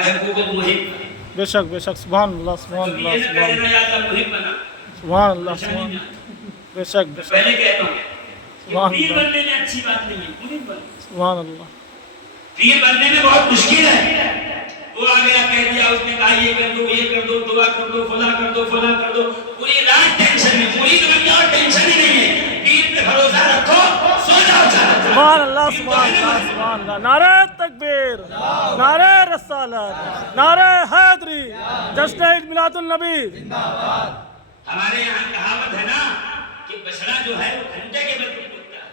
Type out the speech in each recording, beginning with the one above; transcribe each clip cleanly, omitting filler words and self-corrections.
محبوب و محب. بے شک بے شک، سبحان اللہ سبحان کبھی اللہ یہ نہ سبحان کہہ دینا یا اللہ محب بنا. سبحان اللہ پریشانی سبحان، نہ آتی. بے شک بے شک، پہلے کہتا ہوں سبحان پیر اللہ بننے میں اچھی بات نہیں ہے، محب بنو. سبحان اللہ. پیر بننے میں بہت مشکل ہے. وہ آ گیا کہہ دیا، اس نے کہا یہ کر دو یہ کر دو، دعا کر دو، فلاں کر دو فلاں کر دو. پوری رات ٹینشن میں، پوری بن جاؤ ٹینشن ہی نہیں ہے. پیر پہ بھروسہ رکھو، سو جاؤ چلو. سبحان اللہ سبحان اللہ سبحان اللہ. نعرہ تکبیر، نعرہ رسالت، نعرہ حیدری، جشن عید میلاد النبی. ہمارے یہاں کہاوت ہے نا کہ بچڑا جو ہے وہ کھنٹے کے بل پہ کودتا ہے،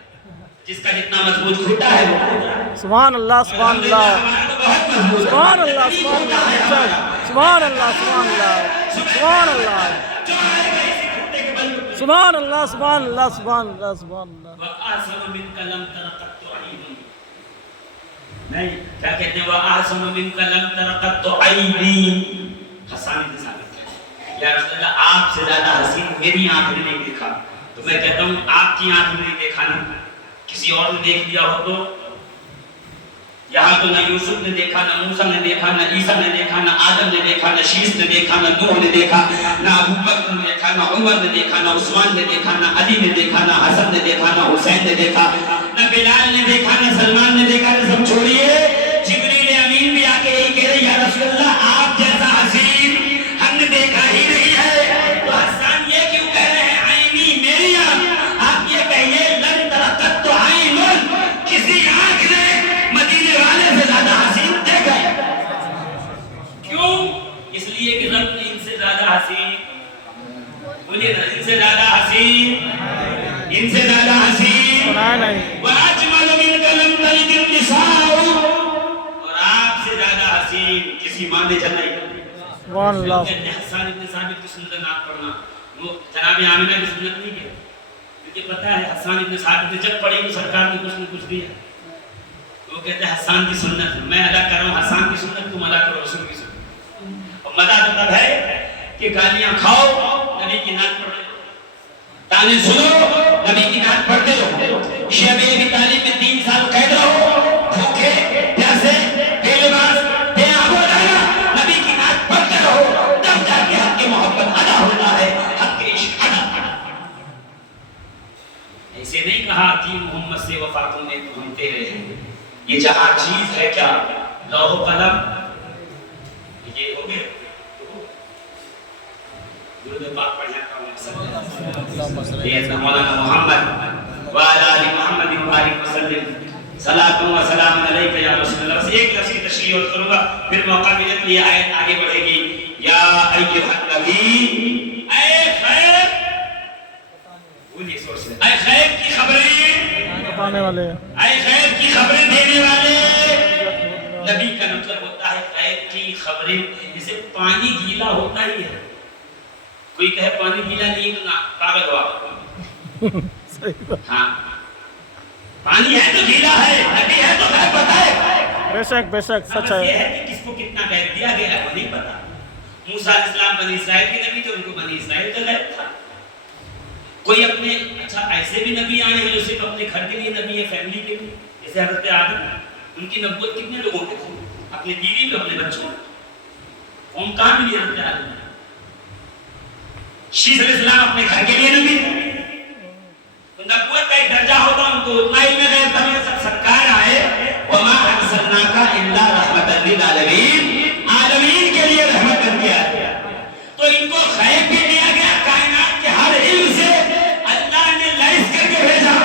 جس کا جتنا مضبوط کھوٹا ہے وہ کھوٹا ہے. سبحان اللہ سبحان اللہ ہمارا تو بہت مضبوط ہے. سبحان اللہ سبحان اللہ بے شک، سبحان اللہ سبحان اللہ سبحان اللہ جو آئے گا اسی کھنٹے کے بل پہ. سبحان اللہ سبحان اللہ سبحان اللہ سبحان اللہ. وَأَحْسَنُ مِنْكَ لَمْ تَرَ قَطُّ عَيْنٌ. نہیں کیا کہتے ہیں وَأَحْسَنُ مِنْكَ لَمْ تَرَ قَطُّ عَيْنِي. حسان بن ثابت کہتے ہیں یا رسول اللہ آپ سے زیادہ حسین میری آنکھ نے نہیں دیکھا. تو میں کہتا ہوں آپ کی آنکھ نے نہیں دیکھا نا، کسی اور نے دیکھ لیا ہو تو. یہاں تو نہ یوسف نے دیکھا، نہ موسیٰ نے دیکھا، نہ عیسیٰ نے دیکھا، نہ آدم نے دیکھا، نہ شیس نے دیکھا، نہ نوح نے دیکھا، نہ ابو بکر نے دیکھا، نہ عمر نے دیکھا، نہ عثمان نے دیکھا، نہ علی نے دیکھا، نہ حسن نے دیکھا، نہ حسین نے دیکھا، نہ بلال نے دیکھا، نہ سلمان نے دیکھا. نہ سب چھوڑیے، جبریل امین بھی آ کے یہی کہہ رہے یا رسول اللہ آپ جیسا حسین ہم نے دیکھا ہی نہیں ہے. تو حسان یہ کیوں کہہ رہے ہیں عینی میری آنکھ؟ آپ یہ کہیے لن تر قط عین، کسی آنکھ نے مدینے والے سے زیادہ حسین دیکھا. کیوں؟ اس لیے کہ رب نے ان سے زیادہ حسین، بولیے نا ان سے زیادہ حسین، ان سے زیادہ حسین. نہیں وَأَجْمَلُ مِنْكَ لَمْ تَلِدِ النِّسَاءُ. اور آپ سے زیادہ حسین کسی ماں نے جنم نہیں. سبحان اللہ. کہتے ہیں حسان ابن ثابت کی سنت نات پڑھنا، وہ جناب آمنہ کی سنت نہیں ہے، کیونکہ پتہ ہے حسان ابن ثابت نے جب پڑھی تو سرکار نے کچھ نہ کچھ دیا. وہ کہتے ہیں حسان کی سنت ہے، میں ادا کر رہا ہوں حسان کی سنت، تم ادا کرو رسول کی سنت. اور مزہ تو تب ہے کہ گالیاں کھاؤ نبی کی نعت پڑھو، تانے سنو نبی کی نعت پڑھتے رہو. شیعہ ابی طالب میں 3 سال قید رہو، بھوکے پیاسے بے لباس بے آب و دانا، نبی کی نعت پڑھتے رہو، تب جا کے حق کی محبت ادا ہوتا ہے، حق کے عشق ادا ہوتا ہے. ایسے نہیں کہا کہ محمد سے وفا تم نے تو ہم تیرے ہیں. یہ جہاں چیز ہے کیا لوح و قلم، یہ ہو گئے درود پاک پڑھنا سید مولانا محمد وعلی آل محمد وبارک وسلم. صلاۃ و سلام علیک یا رسول اللہ. بس ایک لفظ تشریح اور کروں گا پھر موقع ملے تو یہ آیت آگے بڑھے گی. یا ایھا النبی، اے خیر، بولیے زور سے، اے خیر کی خبریں بتانے والے، اے خیر کی خبریں دینے والے. نبی کا مطلب ہوتا ہے خیر کی خبریں. جیسے پانی گیلا ہوتا ہی ہے، کوئی کہے پانی گیلا نہیں تو نہ پاگل ہوا. ہاں پانی ہے تو گیلا ہے، نبی ہے تو خیر پتہ ہے. بے شک بے شک سچ یہ ہے. ہے کہ کس کو کتنا غیب دیا گیا ہے وہ نہیں پتا. موسیٰ علیہ السلام بنی اسرائیل کے نبی تھے، ان کو بنی اسرائیل کا غیب تھا. کوئی اپنے اچھا ایسے بھی نبی آئے ہیں جو صرف اپنے گھر کے لیے نبی ہے، فیملی کے لیے، جیسے حضرت آدم. ان کی نبوت کتنے لوگوں کے تھے؟ اپنے بیوی پہ، اپنے بچوں. قوم کہاں ملی حضرت آدم؟ شیس علیہ السلام اپنے گھر کے لیے نبی تھے. نبوت کا ایک درجہ ہوتا ان کو اتنا علم غیب تھا. سب سرکار آئے وما ارسلناک الا رحمۃ للعالمین، عالمین کے لیے رحمت کر دیا. تو ان کو غیب بھی دیا گیا، کائنات کے ہر علم سے اللہ نے لیس کر کے بھیجا،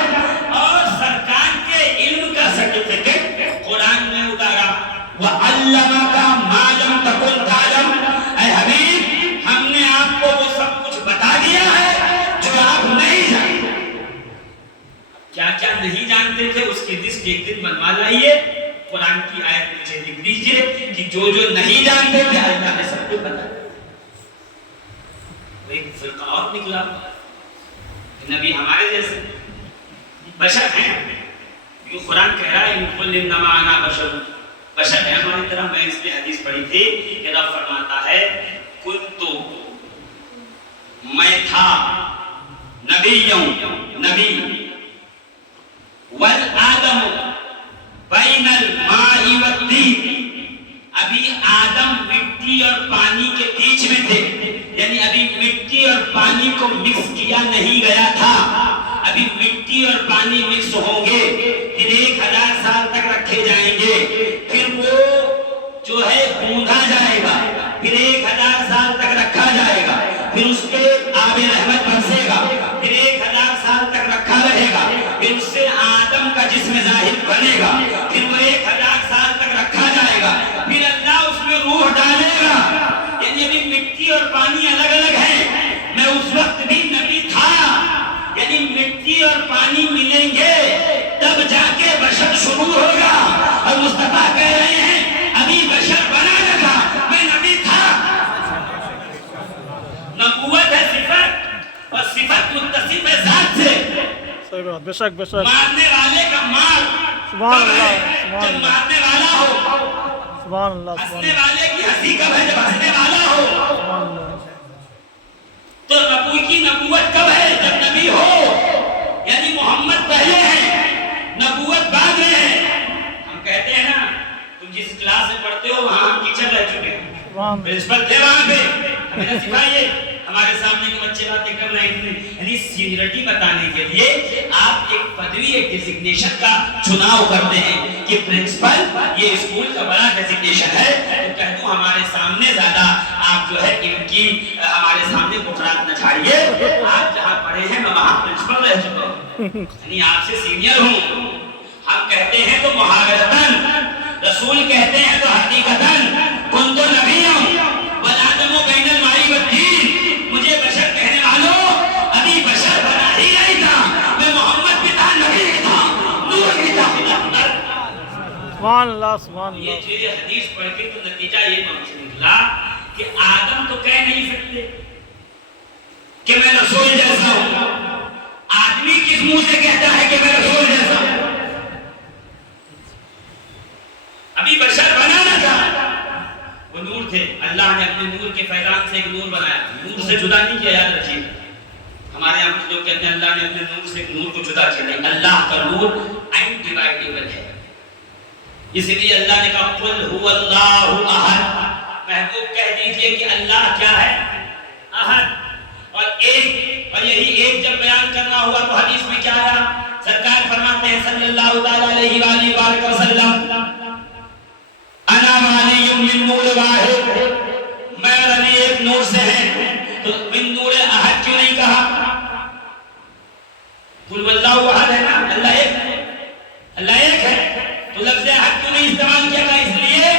اور سرکار کے علم کا سرٹیفکیٹ قرآن میں اتارا. وعلمک ما لم تکن تعلم. اے حبیب ہم نے آپ کو وہ سب کچھ بتا دیا ہے جو آپ نہیں جانتے. کیا کیا نہیں جانتے تھے اس کی لسٹ ایک دن بنوا لائیے، قرآن کی آیت نیچے لکھ دیجئے کہ جو جو نہیں جانتے تھے اللہ نے سب کو بتا. ایک فرقہ اور نکلا، نبی ہمارے جیسے بشر ہیں. کیوں قرآن کہہ رہا ہے قل انما انا بشر، بشر ہے ہماری طرح. میں اس میں حدیث پڑھی تھی کہ رب فرماتا ہے کنتو، میں تھا، نبی والآدم بین الماء والطین. ابھی آدم پانی کو مکس کیا نہیں گیا تھا. ابھی مٹی اور پانی مکس ہوں گے، پھر 1000 سال تک رکھے جائیں گے، پھر وہ جو ہے گوندھا جائے گا، پھر 1000 سال تک رکھا جائے گا، پھر اس پہ آب رحمت برسے گا، پھر 1000 سال تک رکھا رہے گا، پھر اس سے آدم کا جسم ظاہر بنے گا، پھر وہ 1000 سال تک رکھا جائے گا، پھر اللہ اس میں روح ڈالے گا. یعنی ابھی مٹی اور پانی الگ الگ ہیں. میں اس وقت بھی نبی تھا. یعنی مٹی اور پانی ملیں گے تب جا کے بشر شروع ہوگا. اور مصطفیٰ کہہ رہے ہیں ابھی بشر بنا لگا، میں نبی تھا. نبوت ہے صفت، اور صفت متصف ہے ذات سے. صحیح بات. بے شک بے شک. مارنے والے کا مار سبحان کب اللہ، ہے؟ سبحان جب اللہ. مارنے والا ہو. سبحان اللہ سبحان ہنسنے اللہ والے کی ہنسی کب ہے؟ جب ہنسنے والا ہو. سبحان اللہ. تو نبی کی نبوت کب ہے؟ جب نبی ہو. یعنی محمد پہلے ہے، نبوت بعد میں ہے. ہم کہتے ہیں نا، تم جس کلاس میں پڑھتے ہو وہاں ہم ٹیچر رہ چکے ہیں، سبحان اللہ. پرنسپل تھے وہاں پہ. ہمیں سکھائیے، ہمارے سامنے کے بچے باتیں کر رہے ہیں. یعنی سینئرٹی بتانے کے لیے آپ ایک پدوی، ایک ڈیزگنیشن کا چناؤ کرتے ہیں کہ پرنسپل یہ اسکول کا بڑا ڈیزگنیشن ہے، تو کہہ دوں ہمارے سامنے زیادہ آپ جو ہے ان کی ہمارے سامنے بخارات نہ چھاڑیے. آپ جہاں پڑھے ہیں میں وہاں پرنسپل رہ چکا ہوں، یعنی آپ سے سینئر ہوں. ہم کہتے ہیں تو محاورتاً، رسول کہتے ہیں تو حقیقتاً. کن تو نبی ہوں والآدم بین الماء والطین. مجھے بشر کہنے والوں، ابھی بشر بنا ہی نہیں تھا. میں محمد بھی تھا، نبی بھی تھا، نور بھی تھا. سبحان اللہ سبحان یہ اللہ. چیزیں حدیث پڑھ کے تو نتیجہ یہ نکلا کہ آدم تو کہہ نہیں سکتے کہ میں رسول جیسا ہوں. آدمی کس منہ سے کہتا ہے کہ میں رسول جیسا ہوں؟ ابھی بشر بنانا تھا. وہ نور تھے، اللہ نے اپنے نور کے فیضان سے ایک نور بنایا. نور سے جدا نہیں کیا، یاد رکھیے. ہمارے یہاں کچھ لوگ کہتے ہیں اللہ نے اپنے نور سے ایک نور کو جدا کیا. نہیں، اللہ کا نور انڈیوائڈیبل ہے. اس لیے اللہ نے کہا قل هو اللہ احد. محبوب کہہ دیجئے کہ اللہ کیا ہے؟ احد. اور ایک، اور یہی ایک جب بیان کرنا ہوا تو حدیث میں کیا ہے؟ سرکار فرماتے ہیں صلی اللہ تعالی علیہ وآلہ وسلم انا ولی من نور واحد. میں اور علی ایک نور سے ہیں. تو من نور احد کیوں نہیں کہا؟ قل واللہ احد ہے نا، اللہ ایک ہے، اللہ ایک ہے. تو لفظ احد کیوں نہیں استعمال کیا گیا؟ اس لیے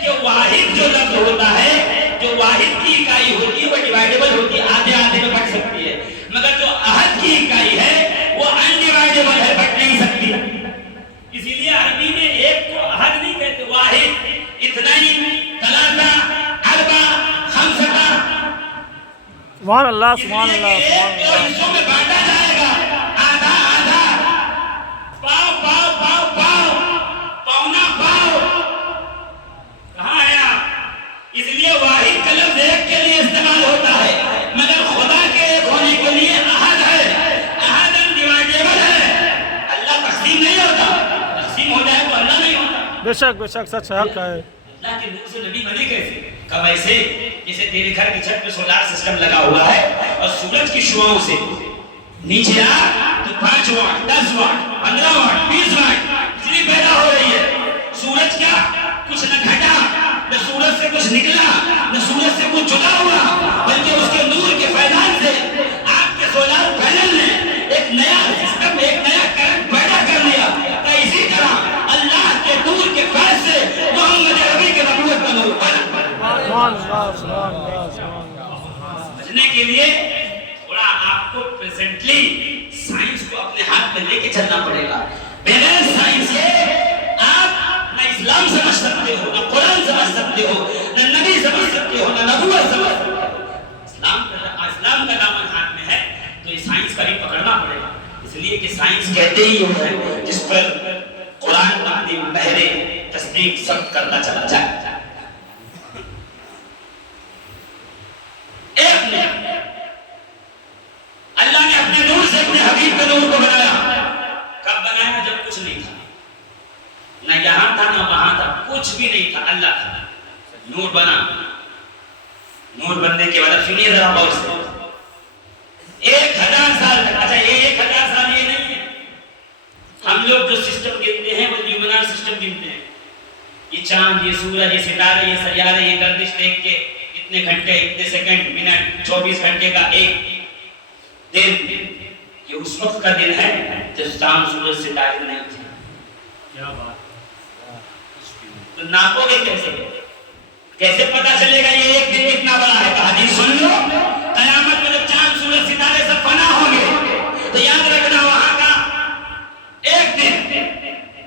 کہ واحد جو لفظ ہوتا ہے، جو واحد کی اکائی ہوتی ہے وہ ڈیوائیڈیبل ہوتی ہے، آدھے آدھے میں بٹ سکتی ہے. مگر جو احد کی اکائی ہے وہ انڈیوائیڈیبل ہے، بٹ نہیں سکتی. اسی لیے عربی میں ایک کو احد نہیں کہتے، واحد. اثنین، ثلاثہ، اربع، خمسہ. سبحان اللہ سبحان اللہ سبحان دو اللہ. حصوں میں بانٹا جائے گا، آدھا آدھا، پاؤ پاؤ پاؤ پاؤ، پونا پاؤ. کہاں ہے آپ؟ اس لیے واحد کا لفظ ایک کے لیے استعمال ہوتا ہے، مگر خدا کے ایک ہونے کے لیے احد ہے. احد انڈیوائیڈیبل ہے. اللہ تقسیم نہیں ہوتا، تقسیم ہو جائے تو اللہ نہیں ہوتا. بے شک بے شک، سچ حق ہے. اللہ کے نور سے نبی بنے کیسے؟ کب ایسے جیسے تیرے گھر کی چھت پہ سولار سسٹم لگا ہوا ہے اور سورج کی شعاؤں سے نیچے آ تو 5 واٹ 10 واٹ 15 واٹ 20 واٹ بجلی پیدا ہو رہی ہے. سورج کیا کچھ نہ گھٹا، نہ سورج سے کچھ نکلا، نہ سورج سے کچھ جدا ہوا، بلکہ اس کے نور کے فیضان سے آپ کے سولار پینل نے ایک نیا سسٹم، ایک نیا کرنٹ پیدا کر لیا. تو اسی طرح اللہ کے نور کے فیض سے محمد عربی کے نبوت کا نور بنا. سبحان اللہ سبحان اللہ سبحان اللہ. سمجھنے کے لیے تھوڑا آپ کو پریزنٹلی سائنس کو اپنے ہاتھ میں لے کے چلنا پڑے گا. بغیر سائنس کے آپ نہ اسلام سمجھ سکتے ہو، نہ قرآن سمجھ سکتے ہو، نہ نبی سمجھ سکتے ہو، نہ نبوت سمجھ سکتے ہو. اسلام کا دامن ہاتھ میں ہے تو یہ سائنس کا بھی پکڑنا پڑے گا. اس لیے کہ سائنس کہتے ہی ہے جس پر قرآن اپنی بہرے تصدیق سب کرتا چلا جائے. اللہ نے اپنے نور سے اپنے حبیب کے نور کو بنایا. کب بنایا؟ جب کچھ نہیں تھا، نہ یہاں تھا نہ وہاں تھا، کچھ بھی نہیں تھا، اللہ تھا. نور بنا. نور بننے کے بعد سنیے ذرا غور سے، 1000 سال تک. اچھا یہ 1000 سال یہ نہیں ہے. ہم لوگ جو سسٹم گنتے ہیں وہ لیومنار سسٹم گنتے ہیں. یہ چاند، یہ سورج، یہ ستارے، یہ سیارے، یہ گردش دیکھ کے اتنے گھنٹے، اتنے سیکنڈ، منٹ، 24 گھنٹے کا ایک دن، یہ اس وقت کا دن ہے جب چاند، سورج، ستارے نہیں تھے. کیا بات. تو ناپو گے کیسے؟ کیسے پتا چلے گا یہ ایک دن کتنا بڑا ہے؟ کہ حدیث سن لو، قیامت میں جب چاند، سورج، ستارے سب فنا ہوں گے تو یاد رکھنا وہاں کا ایک دن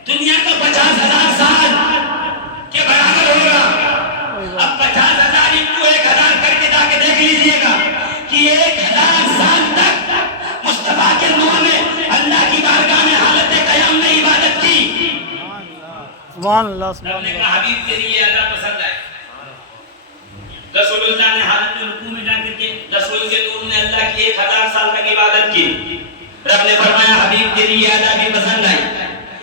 دنیا کا 50,000 سال کے برابر ہوگا. اب 50,000 انٹو 1,000 کر کے جا کے دیکھ لیجئے گا کہ 1,000 سال تک مصطفیٰ کے نور نے اللہ کی بارگاہ میں حالت قیام میں عبادت کی. سبحان اللہ. رب نے کہا حبیب تیری یہ ادا پسند ہے. رسول اللہ نے حالت میں رکوع میں جا کر کے رسول کے نور نے اللہ کی 1,000 سال تک عبادت کی. رب نے فرمایا حبیب تیری یہ ادا بھی پسند آئی.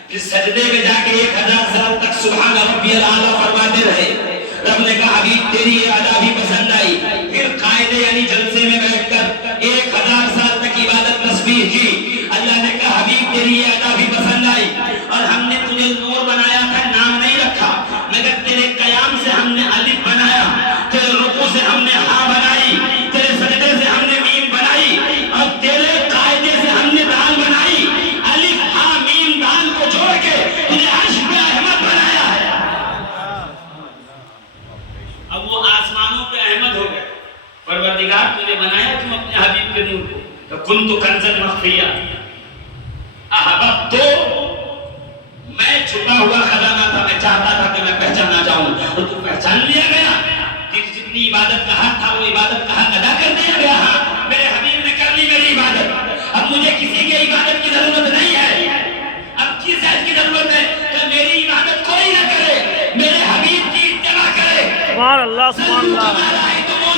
پھر سجدے میں جا کے 1,000 سال تک سبحان ربی الاعلیٰ فرماتے رہے. رب نے کہا حبیب تیری یہ ادا بھی پسند آئی. پھر قائد یعنی جلسے میں بیٹھ کر 1,000 سال تک عبادت تسبیح کی. اللہ نے کہا حبیب تیری یہ ادا بھی پسند آئی. اور ہم نے تجھے نور بنایا تھا، نام نہیں رکھا، مگر تیرے قیام سے ہم نے الف بنایا، تیرے رکوع سے ہم نے ہاں بنائی، تیرے سجدے سے ہم نے میم بنائی، اور تیرے قاعدے سے ہم نے دال بنائی. الف ہاں میم دال کو جوڑ کے تجھے عرش پہ احمد بنایا ہے. اب وہ آسمانوں پہ احمد ہو گئے. پروردگار تو نے بنایا کیوں اپنے حبیب کے نور کو؟ کہ کنت کنزا مخفیا، احببت، میں چھپا ہوا خزانہ تھا، میں چاہتا تھا کہ میں پہچانا جاؤں. اور تو پہچان لیا گیا. تیری جتنی عبادت کا حق تھا وہ عبادت کا حق ادا کر دیا گیا. ہاں میرے حبیب نے کر لی میری عبادت. اب مجھے کسی کی عبادت کی ضرورت نہیں ہے. اب کس چیز کی ضرورت ہے؟ کہ میری عبادت کوئی نہ کرے، میرے حبیب کی اتباع کرے. سبحان اللہ. سبحان اللہ.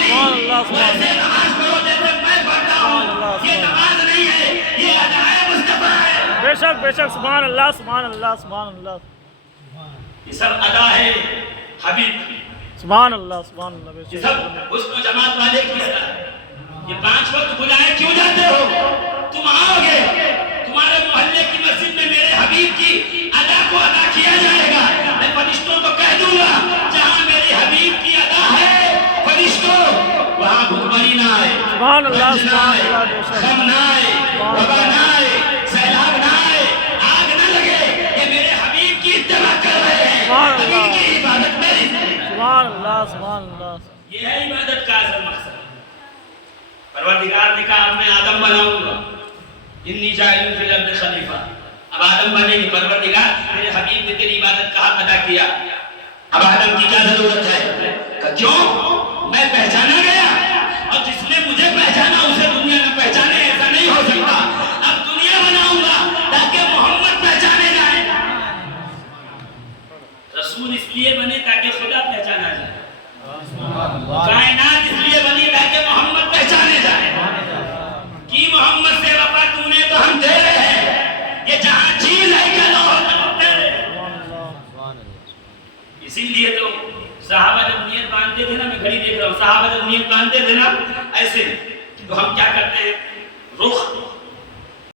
سبحان اللہ. سبحان ویسے نماز پڑھو جیسے میں پڑھتا ہوں. یہ نماز نہیں ہے، یہ ادا ہے مصطفیٰ ہے. بے شک بے شک. سبحان اللہ. سبحان اللہ. سبحان اللہ. یہ سب ادا ہے حبیب کی. سبحان اللہ. سبحان اللہ. بے یہ شک. سب اس کو جماعت والے کی ادا ہے. یہ 5 وقت بلائے کیوں جاتے ہو؟ تم آؤ گے، تمہارے محلے کی مسجد میں میرے حبیب کی ادا کو ادا کیا جائے گا. میں فرشتوں کو کہہ دوں گا جہاں میرے حبیب کی ادا ہے فرشتوں وہاں بھوکمری نہ آئے، سبحان اللہ. رنج نہ سبحان آئے، اللہ. بے شک. غم نہ آئے، وبا نہ آئے، سیلاب نہ آئے، آگ نہ لگے. یہ میرے حبیب کی اتباع کر رہے ہیں، سبحان اللہ. حبیب کی عبادت میں. سبحان اللہ. سبحان اللہ. یہ ہے عبادت کا اصل مقصد. پروردگار نے کہا اب میں آدم بناؤں گا، انی جاعل فی الارض خلیفہ. اب آدم بنے گی. پروردگار میرے حبیب نے تیری عبادت کا حق ادا کیا، اب آدم کی کیا ضرورت ہے؟ کہ کیوں؟ میں پہچانا گیا، اور جس نے مجھے پہچانا اسے دنیا میں پہچانے. ایسا نہیں ہو سکتا. اب دنیا بناؤں گا تاکہ محمد پہچانے جائے. رسول اس لیے بنے تاکہ خدا پہچانا جائے. کائنات اس لیے بنی تاکہ محمد پہچانے جائے. کی محمد سے وفا تو نے تو ہم دے رہے ہیں. یہ جہاں چیز ہے کہ لوگ دے رہے ہیں. اسی لیے تو صحابہ جب نیت باندھتے تھے نا، میں گھڑی دیکھ رہا ہوں، صحابہ جب نیت باندھتے تھے نا ایسے، تو ہم کیا کرتے ہیں؟